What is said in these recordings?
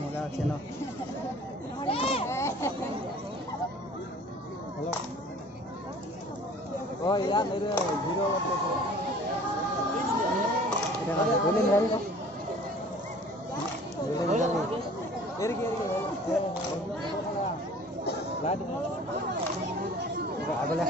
মজা আছে ন हेलो ओ यार मेरे हीरो बोले मेरा भी আগলে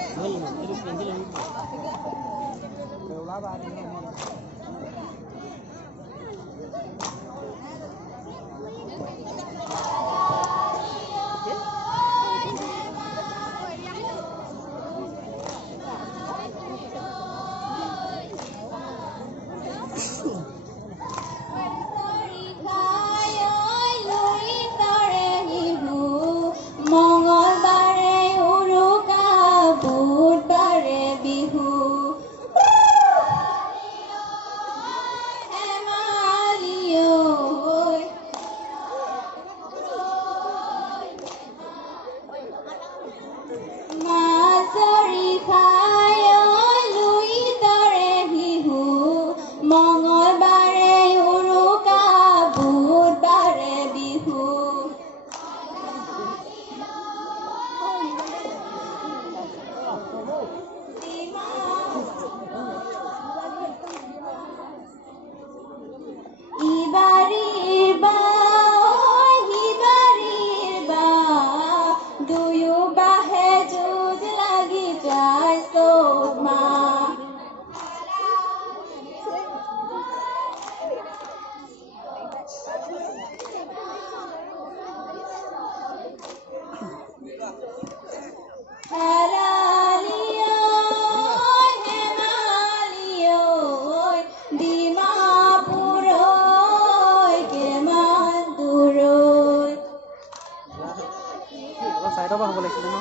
সাইডৰ পৰা হ'ব লাগিছিলে ন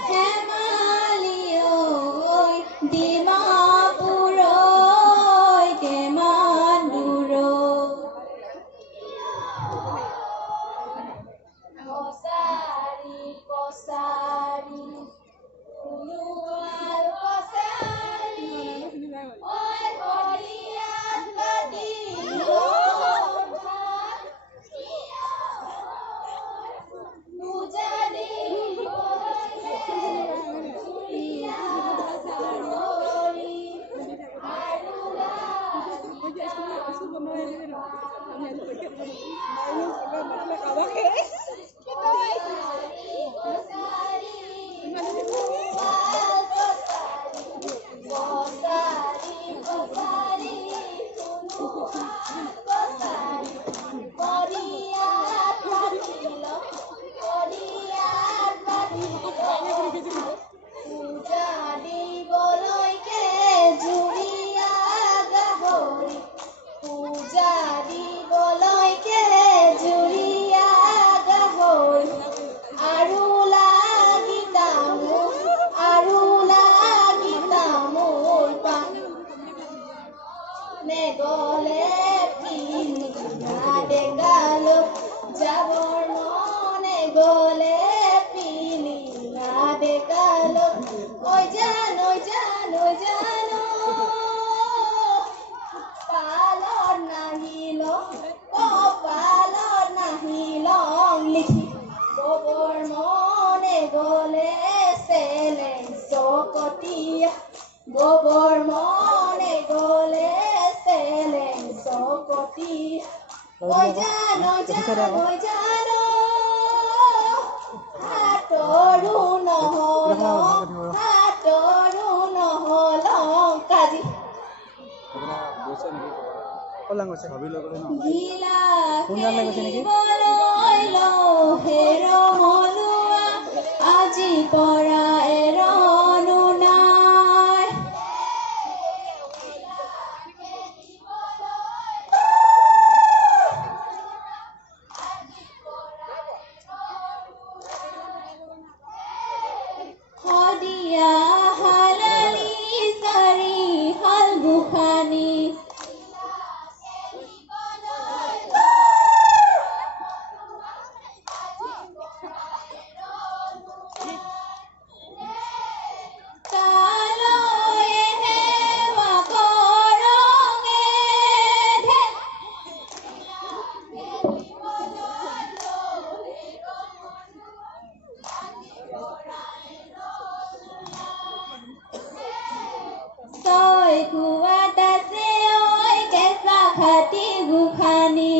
গোখানি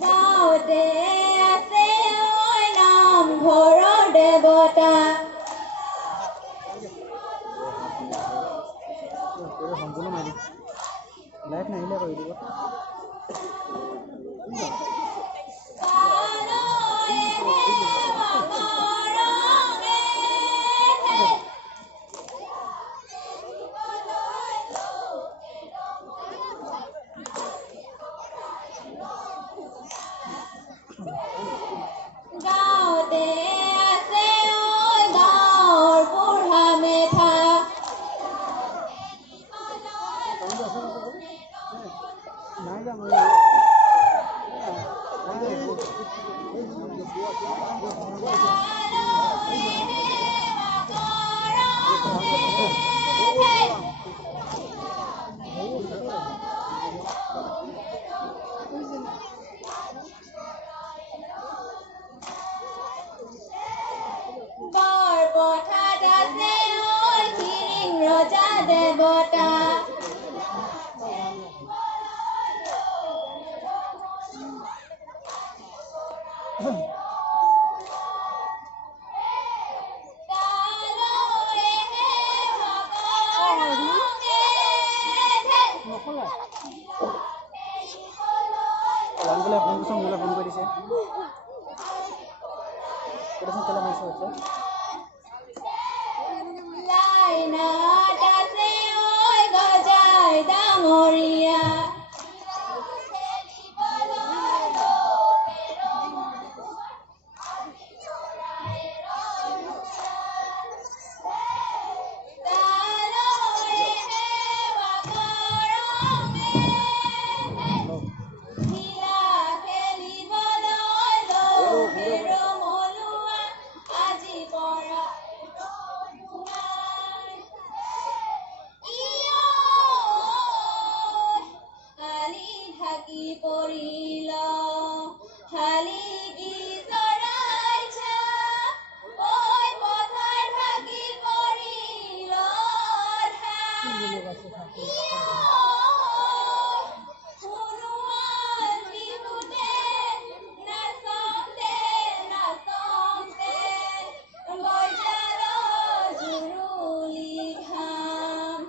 গাঁৱতে আছে ঐ নামঘৰৰ দেৱতা সম্পূৰ্ণ মাৰি লাইট নাহিলে কৰি দিব গাঁৱতে আছে ঐ গাঁৱৰ বুঢ়া মেথা নাই যাম বৰপথাৰত আছে ঐ খিৰিং ৰজা দেৱতা বোলে ফোন কৰিছে মোলৈ ফোন কৰি দিছে কেলে মাৰিছে হৈছে লাইনাত আছে ঐ গজাই ডাঙৰীয়া পৰিল হালি কি চৰাইছা ঐ পথাৰ ভাগি পৰিল হনুমান বিহুতে নাচতে নাচতে বৈতাল জুৰুলি ঘাম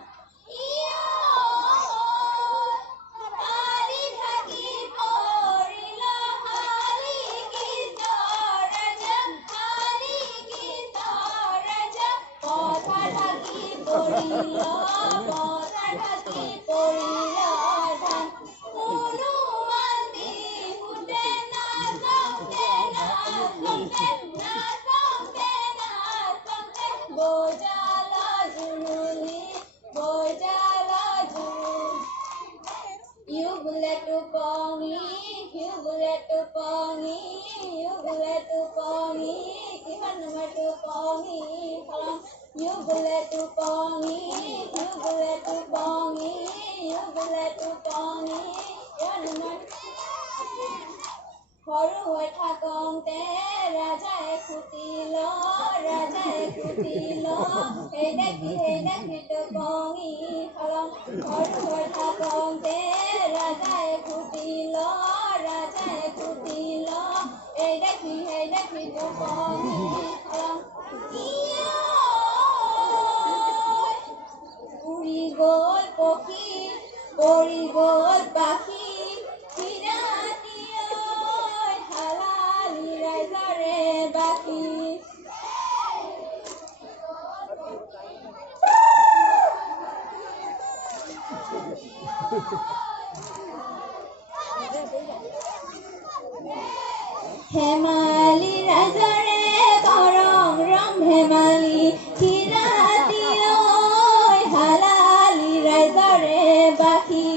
সৰু হৈ থাকোঁতে ৰাজাই খুটিল সেই দেখি টোপনি খলং সৰু হৈ থাকোঁতে ৰাজাই খুটিল এই দেখি টোপনি খলং উৰি গ'ল পক্ষী পৰি গ'ল পাখি হালালি ৰাইজৰে বাকী হেমালি ৰাইজৰে কৰং ৰং হেমালি হিৰাতি ঐ হালালি ৰাইজৰে বাকী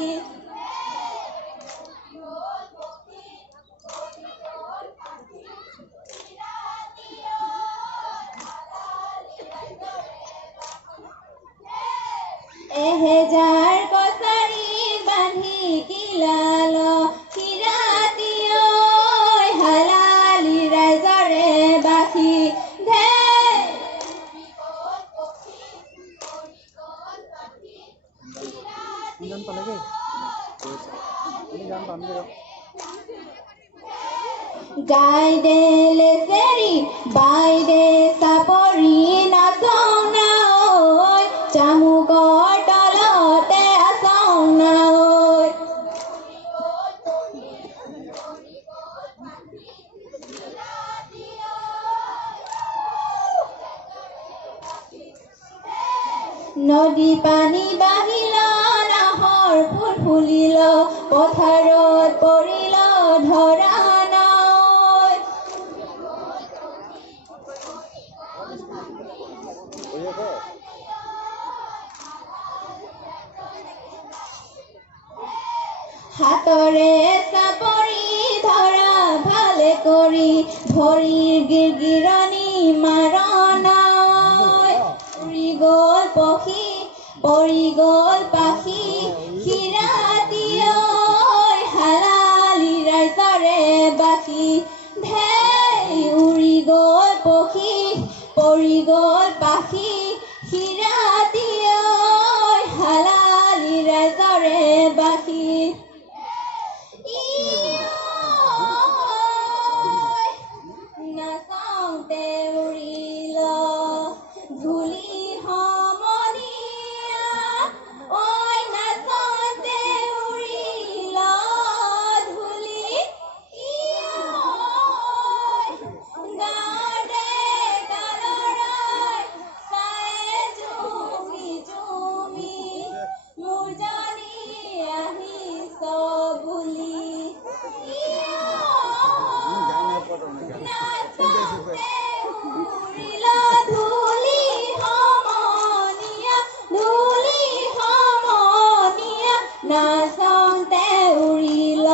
এহেজাৰ কছাৰী বান্ধি কিলাল কিৰাতি ঐ হালালি ৰাইজৰে বাসী গান পালেগে গান পামগে গাই দে লেচেৰি বাই দে চাপৰি নাচং না ঐ চামুকৰ তলতে আচং না ঐ নদী পানী বাঢ়িল নাহৰ ফুল ফুলিল পথাৰত পৰিল ধৰা নাই হাতৰে চাপৰি ধৰা ভালে কৰি ভৰিৰ গিৰগিৰণি মাৰণা উৰি গ'ল পখী পৰি গ'ল পাখি সিৰাতি ঐ হালালি ৰাইজৰে বাসী ধেই উৰি গ'ল পখী পৰি গ'ল পাখি সিৰাতি ঐ হালালি ৰাইজৰে বাসী নাচাওঁতে উৰিল ধূলি সমনীয়া ঐ নাচাওঁতে উৰিল ধূলি গাঁৱতে কালৰাই চায়ে জুমি জুমি মোৰ জানি আহিছ বুলি ধূলি সমনীয়া নাচওঁতে উৰিল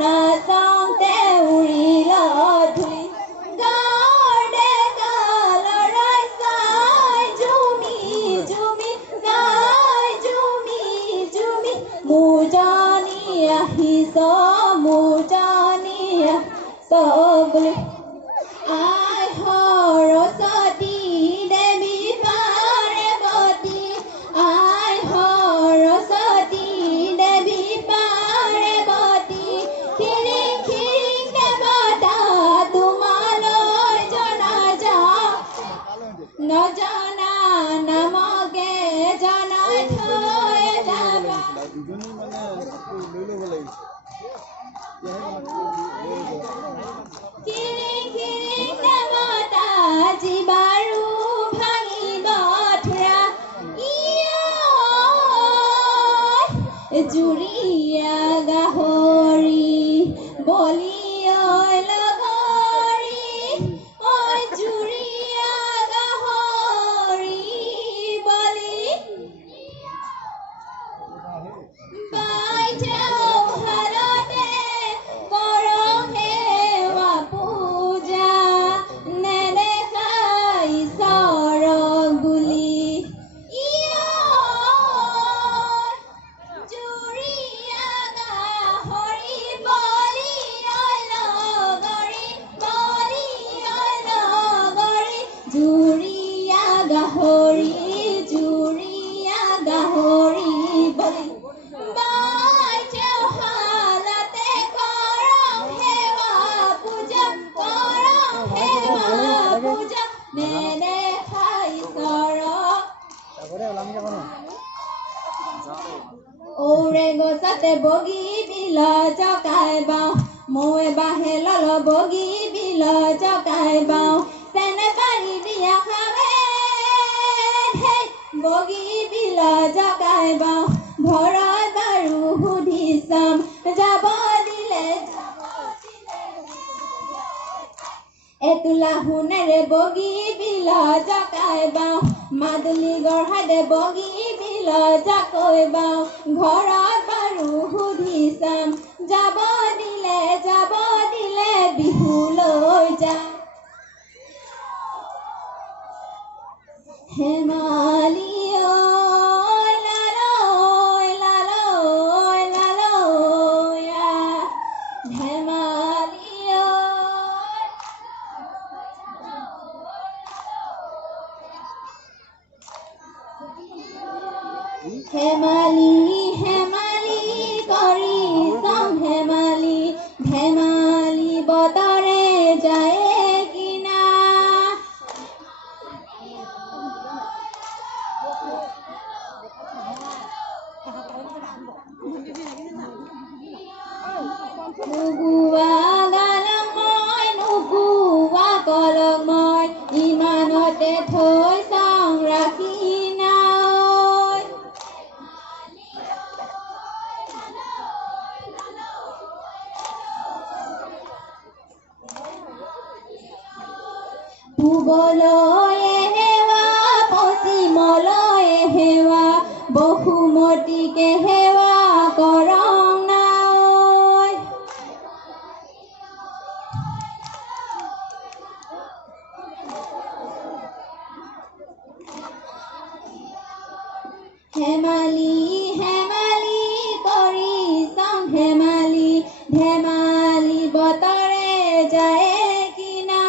নাচওঁতে উৰিল ধূলি গাঁৱতে কালৰাই চাই জুমি জুমি গাই জুমি জুমি মোৰ জানি আহিছ বুলি আই সৰস্বতী দেৱী পাৰ্বতী আই সৰস্বতী দেৱী পাৰ্বতী খিৰিং খিৰিং দেৱতা তোমালৈ জনা যাওক নজনা নামকে জনাই থৈ যাবা খিৰিং খিৰিং দেৱতা জীৱাৰু ভাঙিব থোৰা জুৰীয়া গাহৰি বলি ঐ লগৰি ঐ জুৰীয়া গাহৰি বলি বাইদেউ হালতে কৰং সেৱা পূজা নেদেখা ঈশ্বৰক বুলি জুৰীয়া গাহৰি বলি ঐ লগৰি বলি ঐ লগৰি জুৰীয়া গাহৰি বলি বাইদেউ হালতে কৰং সেৱা পূজা নেদেখা ঈশ্বৰক আগতে ওলামগে কোনো ঔৰে গছতে বগী বিল জকাই বাওঁ মৈ বাঁহে লল বগী বিল জকাই বাওঁ চেনে পাৰি দিয়া খাবে বগী বিল জকাই বাওঁ ঘৰত বাৰু সুধি চাম যাব দিলে এতোলা সোণেৰে বগী বিল জকাই বাওঁ মাদুলি গঢ়াতে বগী বিল জাকৈ বাওঁ ঘৰত বাৰু সুধি চাম যাব দিলে বিহুলৈ যাম হেমালি ঐ লালা হেমালি হেমালি কৰি চাওঁ হেমালি ধেমালি বতৰে যায় কিনা নুগুৱা গালক মই নুগুৱা কলক মই ইমানতে থৈ চাওঁ ৰাখি নাই পূবলৈ হেৱা পশ্চিমলৈ হেৱা বসুমতীকে সেৱা কৰং নাই হেমালি হেমালি কৰি চাওঁ ধেমালি ধেমালি বতৰে যায় কিনা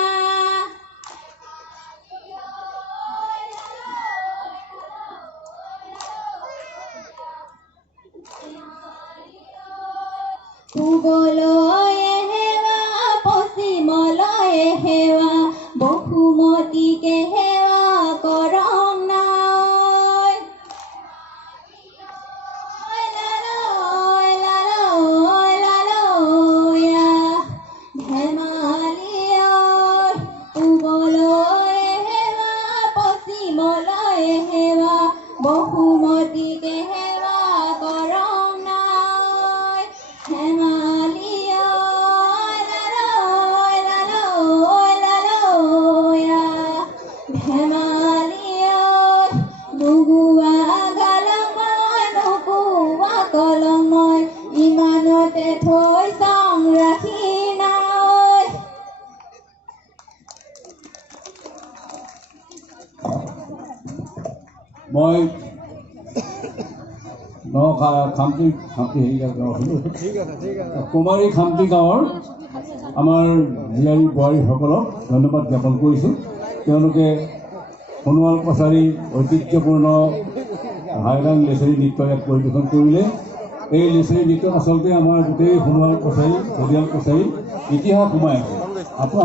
পূবলৈ হেৱা পশ্চিমলৈ হেৱা বসুমতীকে সেৱা কৰং নাই ধেমালি পূবলৈ হেৱা পশ্চিমলৈ হেৱা বসুমতীকে সেৱা কৰং নাই ধেমালি ধেমালি নুগুৱা গালক মই নুগুৱা কলক মই ইমানতে থৈ চাওঁ ৰাখি নাই মই খামটি কুমাৰী খামটি গাঁৱৰ আমাৰ জীয়াৰী বোৱাৰীসকলক ধন্যবাদ জ্ঞাপন কৰিছোঁ তেওঁলোকে সোণোৱাল কছাৰী ঐতিহ্যপূৰ্ণ হাইৰাং লেচেৰী নৃত্য ইয়াত পৰিৱেশন কৰিলে এই লেচেৰী নৃত্যত আচলতে আমাৰ গোটেই সোণোৱাল কছাৰী ঘৰিয়াল কছাৰী ইতিহাস সোমাই আছে আপোনাৰ